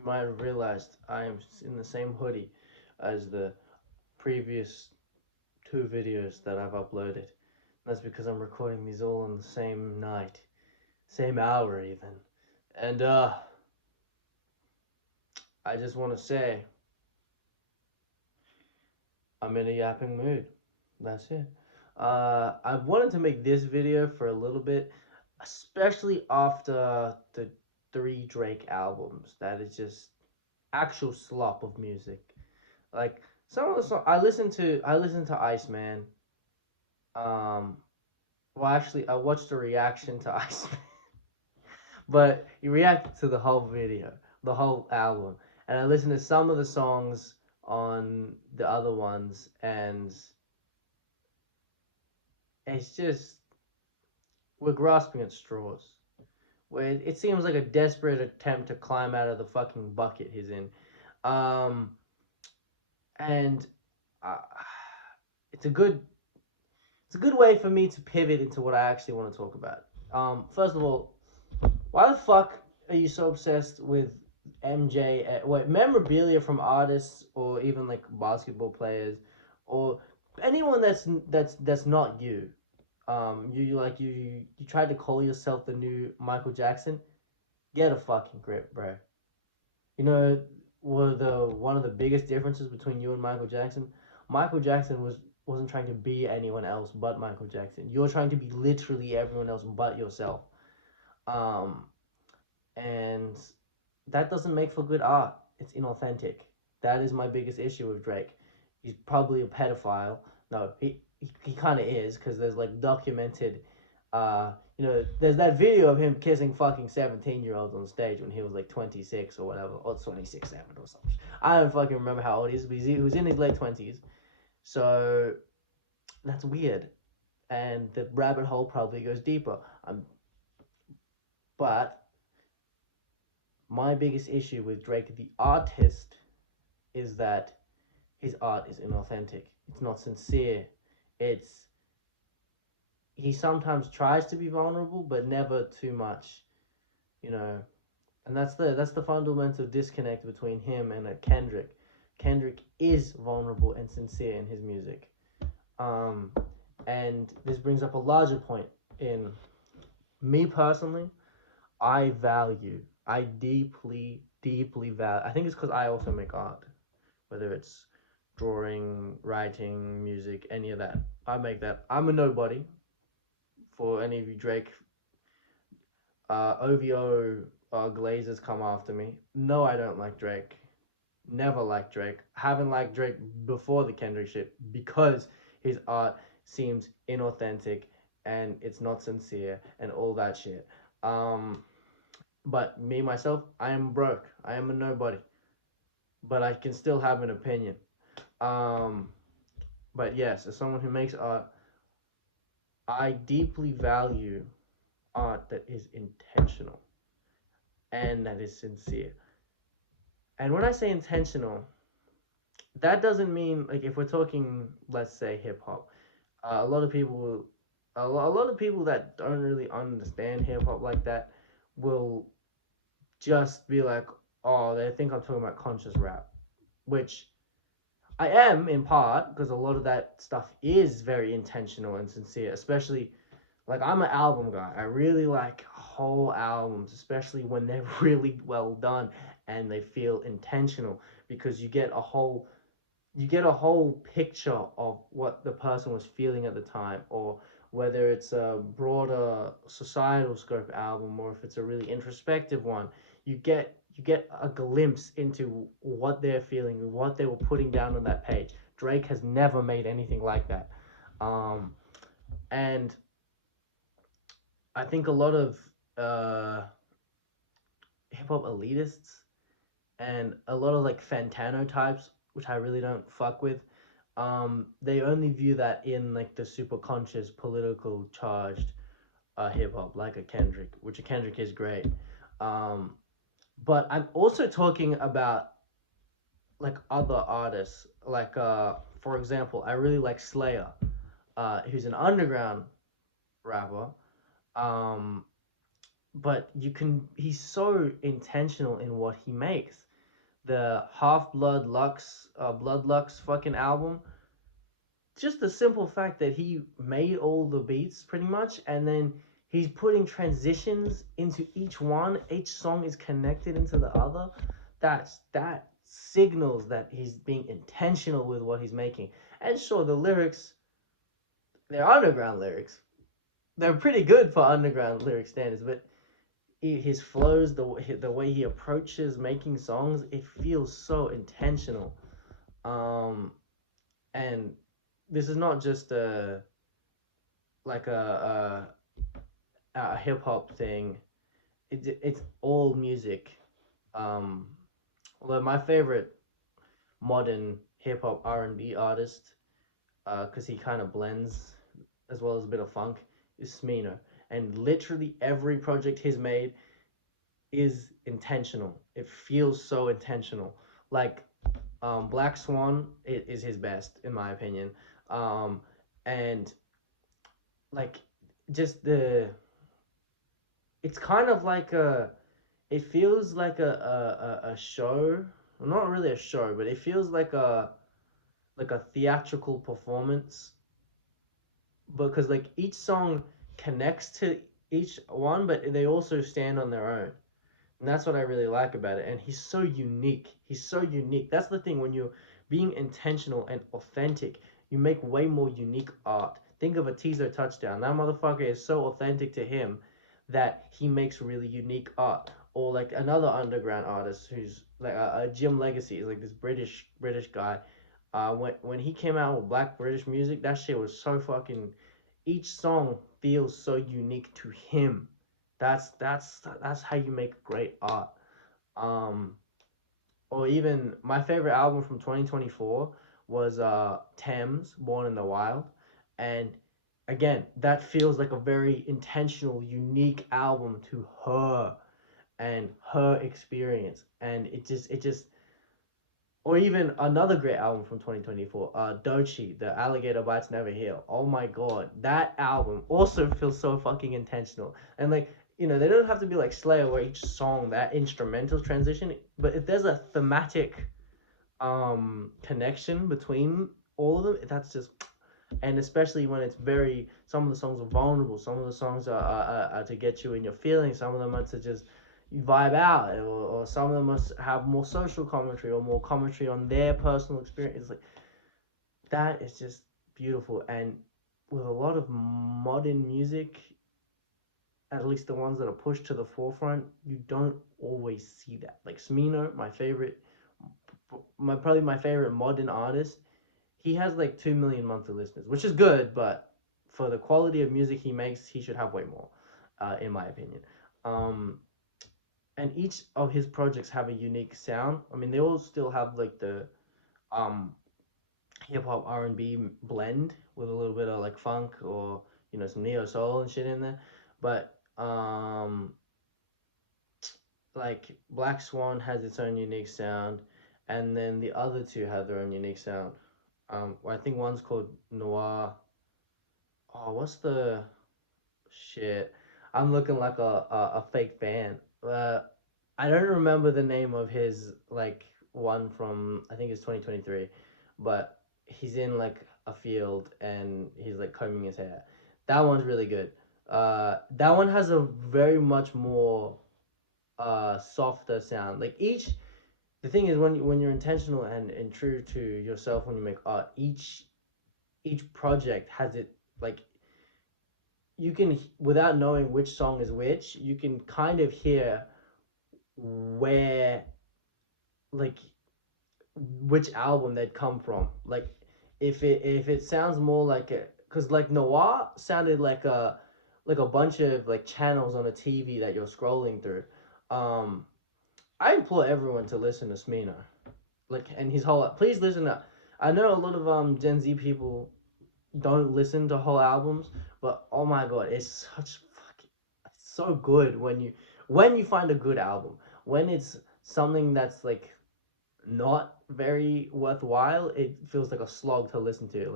You might have realized I am in the same hoodie as the previous two videos that I've uploaded. That's because I'm recording these all on the same night, same hour even. And I just want to say I'm in a yapping mood. That's it. I've wanted to make this video for a little bit, especially after the three Drake albums. That is just actual slop of music. Like some of the songs I listened to Iceman. Um, well, actually, I watched a reaction to Iceman, but he reacted to the whole video, the whole album, and I listened to some of the songs on the other ones, and it's just we're grasping at straws. Where it seems like a desperate attempt to climb out of the fucking bucket he's in, um, and uh, it's a good it's a good way for me to pivot into what I actually want to talk about. First of all, why the fuck are you so obsessed with MJ? What memorabilia from artists or even like basketball players or anyone that's not you? You tried to call yourself the new Michael Jackson. Get a fucking grip, bro. You know what the one of the biggest differences between you and Michael Jackson? Michael Jackson wasn't trying to be anyone else but Michael Jackson. You're trying to be literally everyone else but yourself. Um, and that doesn't make for good art. It's inauthentic. That is my biggest issue with Drake. He's probably a pedophile. No, he kind of is because there's like documented. There's that video of him kissing fucking 17-year-olds on stage when he was like 26 or whatever, or 26, 7 or something. I don't fucking remember how old he is, but he was in his late 20s. So that's weird. And the rabbit hole probably goes deeper. But my biggest issue with Drake, the artist, is that his art is inauthentic. It's not sincere. It's he sometimes tries to be vulnerable, but never too much, you know. And that's the fundamental disconnect between him and Kendrick. Kendrick is vulnerable and sincere in his music. Um, and this brings up a larger point in me personally. I deeply, deeply value. I think it's because I also make art, whether it's drawing, writing, music, any of that. I make that. I'm a nobody for any of you Drake, OVO, Glazers come after me. No, I don't like Drake. Never liked Drake. Haven't liked Drake before the Kendrick shit because his art seems inauthentic and it's not sincere and all that shit. Um, but me myself, I am broke. I am a nobody, but I can still have an opinion. Um, but yes, as someone who makes art, I deeply value art that is intentional and that is sincere. And when I say intentional, that doesn't mean like if we're talking, let's say hip hop. A lot of people, a lot of people that don't really understand hip hop like that will just be like, oh, they think I'm talking about conscious rap, which I am in part because a lot of that stuff is very intentional and sincere, especially like I'm an album guy. I really like whole albums, especially when they're really well done and they feel intentional because you get a whole picture of what the person was feeling at the time, or whether it's a broader societal scope album or if it's a really introspective one. You get a glimpse into what they're feeling, what they were putting down on that page. Drake has never made anything like that. Um, and I think a lot of uh, hip hop elitists and a lot of like Fantano types, which I really don't fuck with, they only view that in like the super conscious, political charged hip hop, like a Kendrick, which a Kendrick is great. Um, but I'm also talking about like other artists, like for example, I really like Slayer, who's an underground rapper. Um, but he's so intentional in what he makes. the Half Blood Lux, Blood Lux fucking album. Just the simple fact that he made all the beats pretty much, and then he's putting transitions into each one. Each song is connected into the other. That signals that he's being intentional with what he's making. And sure, the lyrics, they're underground lyrics. They're pretty good for underground lyric standards, but his flows, the way he approaches making songs, it feels so intentional. Um, and this is not just like a hip hop thing. It's all music. Um, well, my favorite modern hip hop R&B artist, because he kind of blends as well as a bit of funk, is Smino. And literally every project he's made is intentional. It feels so intentional. Like Black Swan is his best in my opinion. Um, and like just it's kind of like it feels like a show. Well, not really a show, but it feels like a theatrical performance, because like each song connects to each one, but they also stand on their own. And that's what I really like about it. And he's so unique. He's so unique. That's the thing. When you're being intentional and authentic, you make way more unique art. Think of a teaser touchdown. That motherfucker is so authentic to him that he makes really unique art. Or like another underground artist who's like a Jim Legacy, is like this British guy. When he came out with Black British music, that shit was so fucking. Each song feels so unique to him. That's how you make great art. Um, or even my favorite album from 2024 was Thames, Born in the Wild, and again, that feels like a very intentional, unique album to her and her experience, and it just or even another great album from 2024, Dochi, The Alligator Bites Never Heal. Oh my god, that album also feels so fucking intentional. And like, they don't have to be like Slayer where each song, that instrumental transition, but if there's a thematic connection between all of them, that's just, and especially when it's very, some of the songs are vulnerable, some of the songs are to get you in your feelings, some of them are to just vibe out, or some of them must have more social commentary or more commentary on their personal experience. Like, that is just beautiful. And with a lot of modern music, at least the ones that are pushed to the forefront, you don't always see that. Like Smino, probably my favorite modern artist, he has like 2 million monthly listeners, which is good, but for the quality of music he makes, he should have way more, in my opinion. Um, and each of his projects have a unique sound. I mean, they all still have like the um hip hop R&B blend with a little bit of like funk, or some neo soul and shit in there, but like Black Swan has its own unique sound, and then the other two have their own unique sound. I think one's called Noir. Oh, what's the shit? I'm looking like a fake fan. I don't remember the name of his like one from, I think it's 2023, but he's in like a field and he's like combing his hair. That one's really good. That one has a very much more softer sound. Like the thing is, when you're intentional and true to yourself when you make art, each project has it, like, you can, without knowing which song is which, you can kind of hear where, like, which album they'd come from. Like, if it sounds more like a, because like Noir sounded like a bunch of like channels on a TV that you're scrolling through. um I implore everyone to listen to Smino, like, and his whole, please listen to, I know a lot of Gen Z people don't listen to whole albums, but oh my god, it's such fucking, it's so good when you find a good album. When it's something that's like not very worthwhile, it feels like a slog to listen to.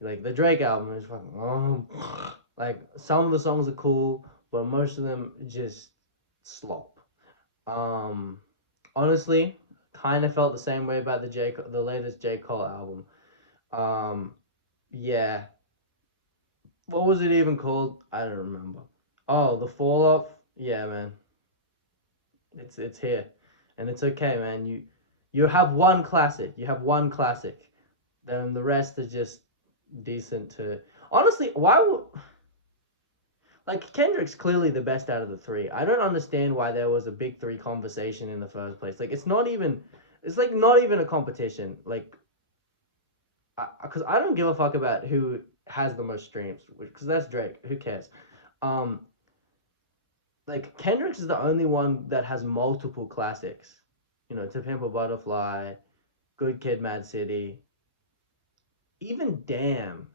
Like the Drake album is fucking like, some of the songs are cool, but most of them just slop. Um, Honestly, Kind of felt the same way about the latest J Cole album. Um, yeah. What was it even called? I don't remember. Oh, the fall off. Yeah, man. It's here, and it's okay, man. You have one classic. You have one classic. Then the rest are just decent to. Honestly, why would like Kendrick's clearly the best out of the three. I don't understand why there was a big three conversation in the first place. Like it's not even. It's like not even a competition. Like, because I don't give a fuck about who has the most streams, because that's Drake. Who cares? Um, like Kendrick's is the only one that has multiple classics. You know, To Pimp a Butterfly, Good Kid, Mad City, even Damn,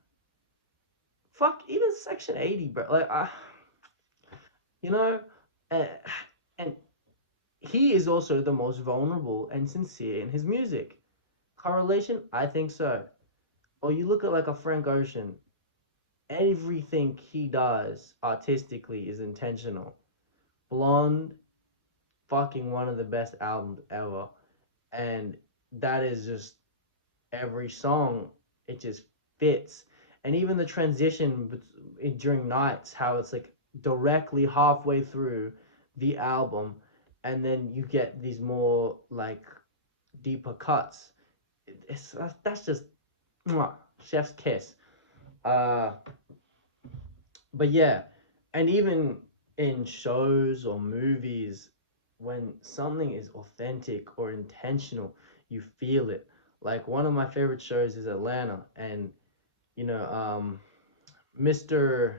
fuck, even Section 80, bro. Like, you know, uh, and he is also the most vulnerable and sincere in his music. Correlation, I think so. Or you look at like a Frank Ocean, everything he does artistically is intentional. Blonde, fucking one of the best albums ever, and that is just every song, it just fits. And even the transition during nights, how it's like directly halfway through the album, and then you get these more like deeper cuts. It's that's just mwah, chef's kiss. uh but yeah, and even in shows or movies, when something is authentic or intentional, you feel it. Like one of my favorite shows is Atlanta, and you know, Mr.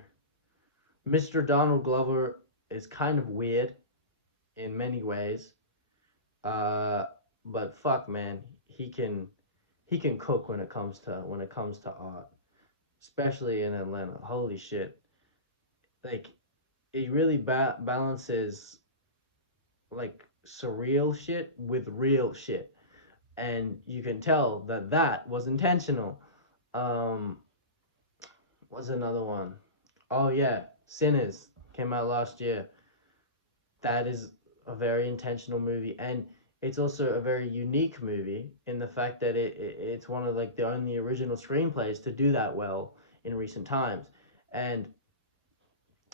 Mr. Donald Glover is kind of weird in many ways. Uh, but fuck, man, he can cook when it comes to art, especially in Atlanta. Holy shit! Like it really balances like surreal shit with real shit, and you can tell that that was intentional. Um, what's another one? Oh yeah, Sinners came out last year. That is a very intentional movie, and it's also a very unique movie in the fact that it's one of like the only original screenplays to do that well in recent times, and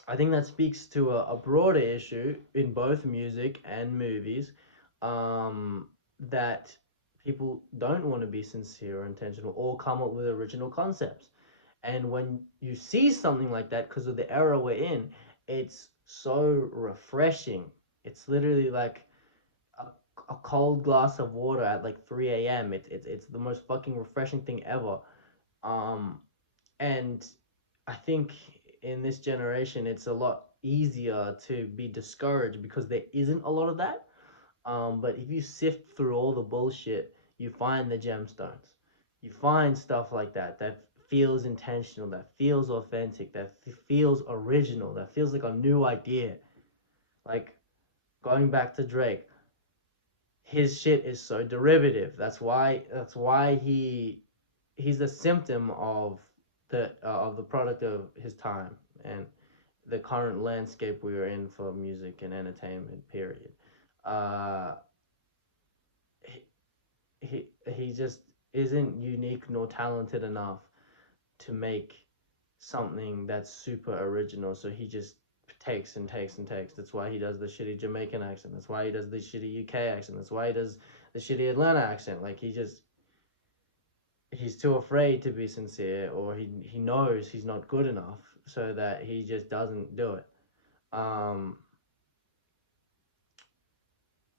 I think that speaks to a broader issue in both music and movies, that people don't want to be sincere or intentional or come up with original concepts. And when you see something like that, because of the era we're in, it's so refreshing. It's literally like a, a cold glass of water at like 3 a.m. It's the most fucking refreshing thing ever. Um, and I think in this generation, it's a lot easier to be discouraged because there isn't a lot of that. But if you sift through all the bullshit, you find the gemstones. You find stuff like that that feels intentional, that feels authentic, that feels original, that feels like a new idea. Like going back to Drake, his shit is so derivative. That's why he's a symptom of the product of his time and the current landscape we are in for music and entertainment. Period. Uh, he just isn't unique nor talented enough to make something that's super original. So he just takes and takes and takes. That's why he does the shitty Jamaican accent. That's why he does the shitty UK accent. That's why he does the shitty Atlanta accent. Like he's too afraid to be sincere, or he knows he's not good enough, so that he just doesn't do it. Um,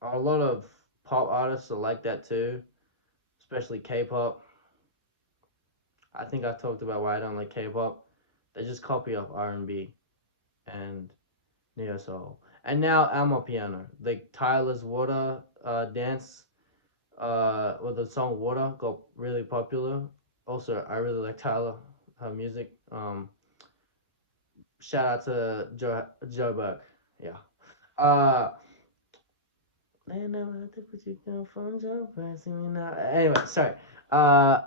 a lot of pop artists are like that too, especially K-pop. I think I talked about why I don't like K-pop. They just copy off R&B and neo soul, and now Amapiano. Like Tyler's Water dance, with the song Water got really popular. Also, I really like Tyler, her music. Shout out to Joe Buck. Yeah. Uh, they never have to put you down from Joe pressing me now. Anyway, sorry. Uh,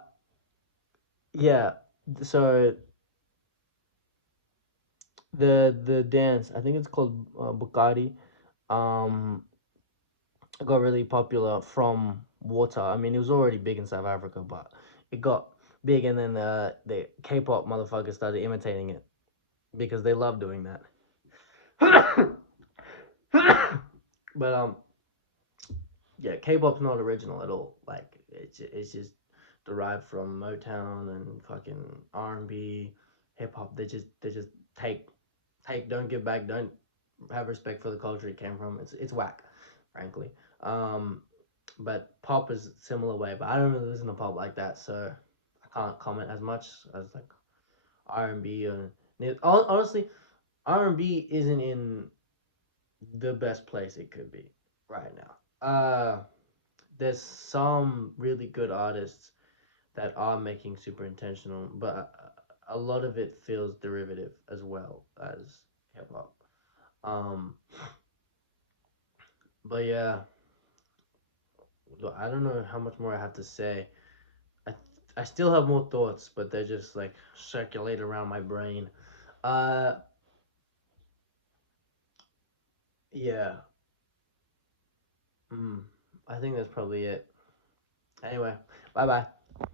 yeah. So the dance, I think it's called Bugatti. Um, got really popular from water. I mean, it was already big in South Africa, but it got big, and then the K-pop motherfuckers started imitating it because they love doing that. But yeah, K-pop's not original at all. Like it's just derived from Motown and fucking R&B, hip hop. They just take don't give back, don't have respect for the culture it came from. It's whack, frankly. Um, but pop is a similar way, but I don't really listen to pop like that, so I can't comment as much as like R&B or honestly, R&B isn't in the best place it could be right now. There's some really good artists that are making super intentional, but a lot of it feels derivative as well as hip hop. Um, but yeah, I don't know how much more I have to say. I I still have more thoughts, but they're just like circulate around my brain. Uh, yeah. Mm, I think that's probably it. Anyway, bye bye.